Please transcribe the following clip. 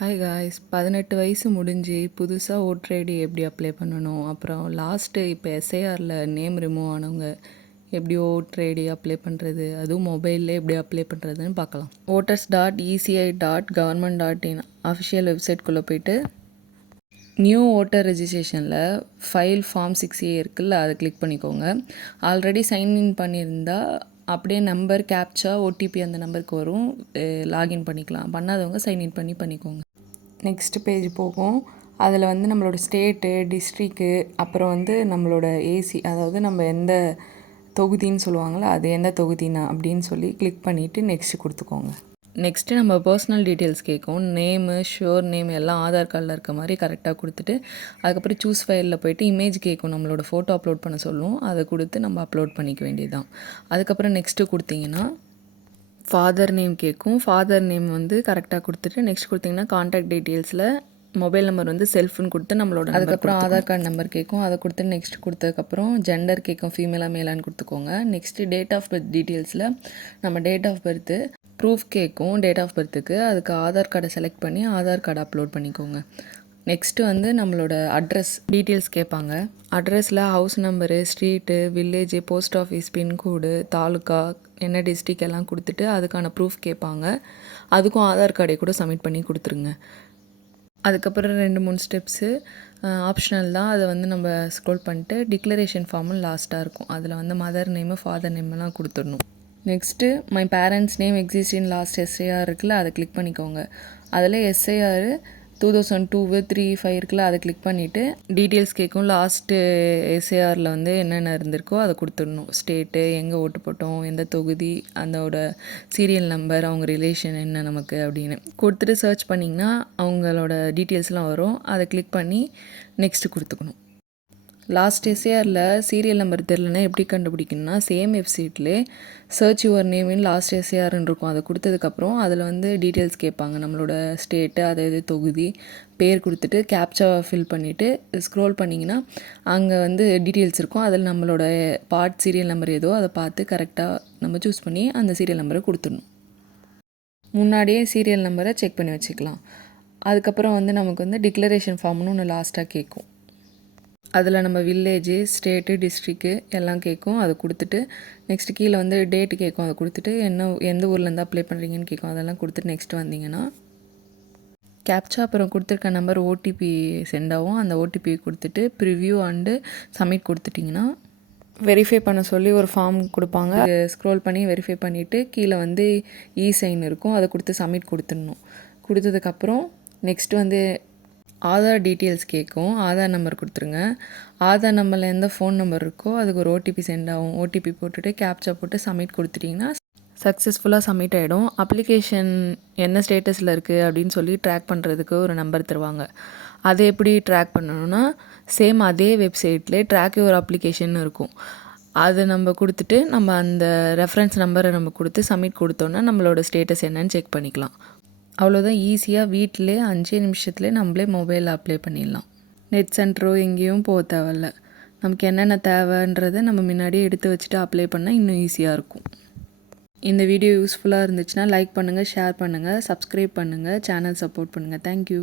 Hi guys, 18 வயசு முடிஞ்சு புதுசாக ஓட்டர் ஐடி எப்படி அப்ளை பண்ணணும், அப்புறம் லாஸ்ட்டு இப்போ எஸ்ஐஆரில் நேம் ரிமூவ் ஆனவங்க எப்படி ஓட்டர் ஐடி அப்ளை பண்ணுறது, அதுவும் மொபைலில் எப்படி அப்ளை பண்ணுறதுன்னு பார்க்கலாம். voters.eci.government.in அஃபிஷியல் வெப்சைட்குள்ளே போய்ட்டு நியூ ஓட்டர் ரெஜிஸ்ட்ரேஷனில் ஃபைல் ஃபார்ம் 6A இருக்குல்ல, அதை கிளிக் பண்ணிக்கோங்க. ஆல்ரெடி சைன்இன் பண்ணியிருந்தால் அப்படியே நம்பர் கேப்சா ஓடிபி அந்த நம்பருக்கு வரும், லாகின் பண்ணிக்கலாம். பண்ணாதவங்க சைன்இன் பண்ணிக்கோங்க. நெக்ஸ்ட் பேஜ் போகும். அதில் வந்து நம்மளோட ஸ்டேட்டு, டிஸ்ட்ரிக்கு, அப்புறம் வந்து நம்மளோட ஏசி, அதாவது நம்ம எந்த தொகுதின்னு சொல்லுவாங்களோ அது எந்த தொகுதினா அப்படின்னு சொல்லி கிளிக் பண்ணிவிட்டு நெக்ஸ்ட்டு கொடுத்துக்கோங்க. நெக்ஸ்ட்டு நம்ம பர்சனல் டீட்டெயில்ஸ் கேட்கும். நேமு, ஷோர் நேம் எல்லாம் ஆதார் கார்டில் இருக்க மாதிரி கரெக்டாக கொடுத்துட்டு அதுக்கப்புறம் சூஸ் ஃபைலில் போய்ட்டு இமேஜ் கேட்கும், நம்மளோட ஃபோட்டோ அப்லோட் பண்ண சொல்லும். அதை கொடுத்து நம்ம அப்லோட் பண்ணிக்க வேண்டியது தான். அதுக்கப்புறம் நெக்ஸ்ட்டு கொடுத்தீங்கன்னா ஃபாதர் நேம் கேட்கும். ஃபாதர் நேம் வந்து கரெக்டாக கொடுத்துட்டு நெக்ஸ்ட் கொடுத்திங்கன்னா கான்டாக்ட் டீட்டெயில்ஸில் மொபைல் நம்பர் வந்து செல்ஃப்னு கொடுத்து நம்மளோட, அதுக்கப்புறம் ஆதார் கார்டு நம்பர் கேட்கும். அதை கொடுத்து நெக்ஸ்ட் கொடுத்ததுக்கப்புறம் ஜெண்டர் கேட்கும், ஃபீமேலாக மேலான்னு கொடுத்துக்கோங்க. நெக்ஸ்ட்டு டேட் ஆஃப் பர்த் டீட்டெயில்ஸில் நம்ம டேட் ஆஃப் பர்த்து ப்ரூஃப் கேட்கும். டேட் ஆஃப் பர்த்துக்கு அதுக்கு ஆதார் கார்டை செலக்ட் பண்ணி ஆதார் கார்டு அப்லோட் பண்ணிக்கோங்க. நெக்ஸ்ட்டு வந்து நம்மளோட அட்ரஸ் டீட்டெயில்ஸ் கேட்பாங்க. அட்ரஸில் house number, street, village, post office, pincode, taluka, என்ன டிஸ்ட்ரிக் எல்லாம் கொடுத்துட்டு அதுக்கான ப்ரூஃப் கேட்பாங்க. அதுக்கும் ஆதார் கார்டை கூட சப்மிட் பண்ணி கொடுத்துருங்க. அதுக்கப்புறம் 2-3 ஸ்டெப்ஸு ஆப்ஷனல் தான். அதை வந்து நம்ம ஸ்க்ரோல் பண்ணிட்டு டிக்ளரேஷன் ஃபார்மும் லாஸ்ட்டாக இருக்கும். அதில் வந்து மதர் நேமு, ஃபாதர் நேம்லாம் கொடுத்துடணும். Next my parents name exist in last SIR இருக்குல்ல, அதை கிளிக் பண்ணிக்கோங்க. அதில் எஸ்ஐஆர் 2002, 3, 5 இருக்குல்ல, அதை கிளிக் பண்ணிவிட்டு டீட்டெயில்ஸ் கேட்கும். லாஸ்ட்டு எஸ்ஏஆரில் வந்து என்னென்ன இருந்திருக்கோ அதை கொடுத்துடணும். ஸ்டேட்டு, எங்கே ஓட்டு போட்டோம், எந்த தொகுதி, அதோட சீரியல் நம்பர், அவங்க ரிலேஷன் என்ன நமக்கு அப்படின்னு கொடுத்துட்டு சர்ச் பண்ணிங்கன்னா அவங்களோட டீட்டெயில்ஸ்லாம் வரும். அதை கிளிக் பண்ணி நெக்ஸ்ட்டு கொடுத்துக்கணும். லாஸ்ட் எஸ்ஏஆரில் சீரியல் நம்பர் தெரிலனா எப்படி கண்டுபிடிக்கணும்னா, சேம் வெப்சைட்லேயே search your name in last எஸ்ஏஆர்னு இருக்கும். அதை கொடுத்ததுக்கப்புறம் அதில் வந்து டீட்டெயில்ஸ் கேட்பாங்க, நம்மளோட ஸ்டேட்டு, அதாவது தொகுதி, பேர் கொடுத்துட்டு கேப்சா ஃபில் பண்ணிவிட்டு ஸ்க்ரோல் பண்ணிங்கன்னா அங்கே வந்து டீட்டெயில்ஸ் இருக்கும். அதில் நம்மளோட பார்ட் சீரியல் நம்பர் ஏதோ அதை பார்த்து கரெக்டாக நம்ம சூஸ் பண்ணி அந்த சீரியல் நம்பரை கொடுத்துடணும். முன்னாடியே சீரியல் நம்பரை செக் பண்ணி வச்சுக்கலாம். அதுக்கப்புறம் வந்து நமக்கு வந்து டிக்ளரேஷன் ஃபார்ம்னு ஒன்று லாஸ்ட்டாக கேட்கும். அதில் நம்ம வில்லேஜு, ஸ்டேட்டு, டிஸ்ட்ரிக்கு எல்லாம் கேட்கும். அதை கொடுத்துட்டு நெக்ஸ்ட்டு கீழே வந்து டேட்டு கேட்கும். அதை கொடுத்துட்டு எந்த ஊர்லேருந்து அப்ளை பண்ணுறீங்கன்னு கேட்கும். அதெல்லாம் கொடுத்துட்டு நெக்ஸ்ட் வந்தீங்கன்னா கேப்சா அப்புறம் கொடுத்துருக்க நம்பர் ஓடிபி சென்ட் ஆகும். அந்த ஓடிபி கொடுத்துட்டு ப்ரிவ்யூ அண்டு சப்மிட் கொடுத்துட்டிங்கன்னா வெரிஃபை பண்ண சொல்லி ஒரு ஃபார்ம் கொடுப்பாங்க. ஸ்க்ரோல் பண்ணி வெரிஃபை பண்ணிவிட்டு கீழே வந்து சைன் இருக்கும். அதை கொடுத்து சப்மிட் கொடுத்துடணும். கொடுத்ததுக்கப்புறம் நெக்ஸ்ட் வந்து ஆதார் டீட்டெயில்ஸ் கேட்கும். ஆதார் நம்பர் கொடுத்துருங்க. ஆதார் நம்பரில் எந்த ஃபோன் நம்பர் இருக்கோ அதுக்கு ஒரு ஓடிபி சென்ட் ஆகும். ஓடிபி போட்டுட்டு கேப்சா போட்டு சப்மிட் கொடுத்துட்டிங்கன்னா சக்ஸஸ்ஃபுல்லாக சப்மிட் ஆகிடும். அப்ளிகேஷன் என்ன ஸ்டேட்டஸில் இருக்குது அப்படின்னு சொல்லி ட்ராக் பண்ணுறதுக்கு ஒரு நம்பர் தருவாங்க. அதை எப்படி ட்ராக் பண்ணணும்னா சேம் அதே வெப்சைட்லேயே ட்ராக் யுவர் அப்ளிகேஷன் இருக்கும். அதை நம்ம கொடுத்துட்டு நம்ம அந்த ரெஃபரன்ஸ் நம்பரை நம்ம கொடுத்து சப்மிட் கொடுத்தோன்னா நம்மளோட ஸ்டேட்டஸ் என்னன்னு செக் பண்ணிக்கலாம். அவ்வளோதான். ஈஸியாக வீட்டிலே 5 நிமிஷத்துலேயே நம்மளே மொபைலில் அப்ளை பண்ணிடலாம். நெட் சென்டரோ எங்கேயும் போக தேவையில்ல. நமக்கு என்னென்ன தேவைன்றதை நம்ம முன்னாடியே எடுத்து வச்சுட்டு அப்ளை பண்ணால் இன்னும் ஈஸியாக இருக்கும். இந்த வீடியோ யூஸ்ஃபுல்லாக இருந்துச்சுன்னா லைக் பண்ணுங்கள், ஷேர் பண்ணுங்கள், சப்ஸ்கிரைப் பண்ணுங்கள், சேனல் சப்போர்ட் பண்ணுங்கள். தேங்க்யூ.